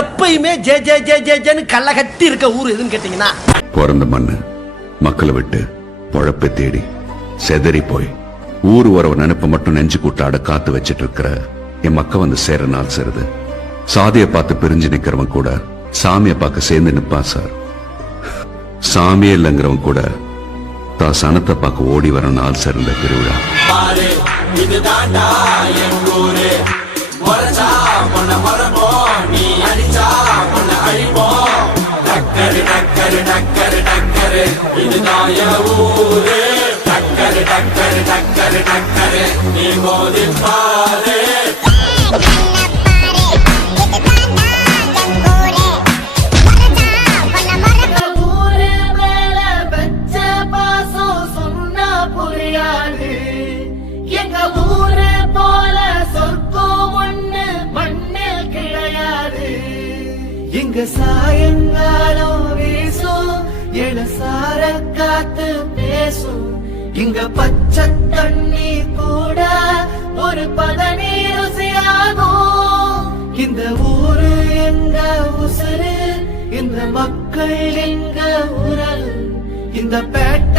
எப்பயுமே J J J J ஜேன்னு கள்ள கட்டி இருக்க ஊர் எதுன்னு கேட்டீங்கன்னா பிறந்த மண்ணு மக்களை விட்டு பொழப்பை தேடி செதறி போய் ஊர் உறவு நினைப்ப மட்டும் நெஞ்சு கூட்டாட காத்து வச்சிட்டு இருக்கிற என் மக்க வந்து சேர நாள் சேருது. சாதியை பார்த்து பிரிஞ்சு நிக்கிறவன் கூட சாமியை பார்க்க சேர்ந்து நிப்பான் சார். சாமியே இல்லைங்கிறவன் கூட தான் சனத்தை பார்க்க ஓடி வர நாள் சேர்ந்த திருவிழா. எங்க ஊரு போல சொர்க்கம் ஒண்ணு மண்ணில் கிடையாது. இங்க சாயங்காலம் வீசும் இளசார காத்து பேசும். இங்க பச்சை தண்ணி கூட ஒரு பதனி ருசியாகும். இந்த ஊரு எங்க உசுறு, இந்த மக்கள் எங்க உறவு. இந்த பேட்டை